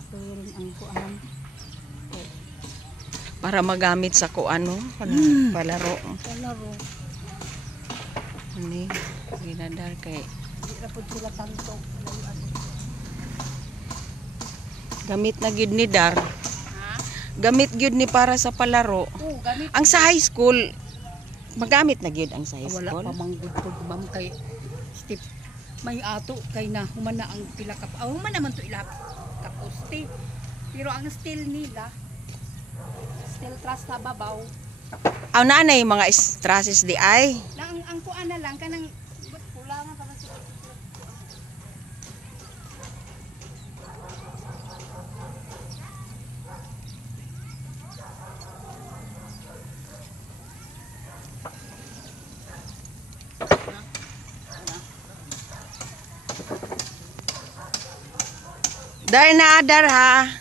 Aturin ang kuan. Para magamit sa kuano, palaro. Palaro. Ani, ginadar kay Di ra pud sila tanto. gamit na gyud ni Dar. Ha? Gamit gyud ni para sa palaro. Oo, gamit. Ang sa high school, magamit na gyud ang sa high Wala school. pa manggod pud ma'am kay Step. May ato kay na human na ang pila ka. Human naman to ilap kaposte. Pero ang steel nila steel truss sa babaw. Aw nanay mga strases di ay. Lang ang kuan na lang kanang kulangan para sa Dar na adar ha.